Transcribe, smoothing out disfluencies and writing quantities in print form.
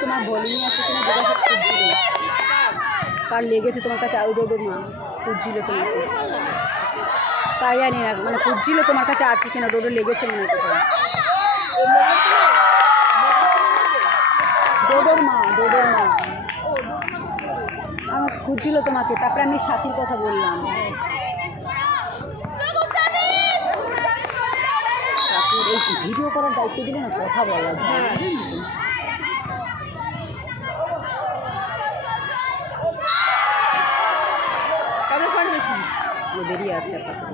তোমার বলিং আছে কিনা জিজ্ঞাসা করছিল, কার লেগেছে তোমার কাছে আউটডোর মা খুঁজছিল তোমাকে, তাই জানি না মানে খুঁজছিল তোমার কাছে আছে কিনা, ডোডো লেগেছে মনে হয় কোথাও। ডোডোর মা আমার খুঁজছিল তোমাকে, তারপরে আমি সাথীর কথা বললাম। সাথীর এই ভিডিও করার দায়িত্ব দিলে না কথা বলা যায়, কবে পারমিশন ওদেরই আছে কথা।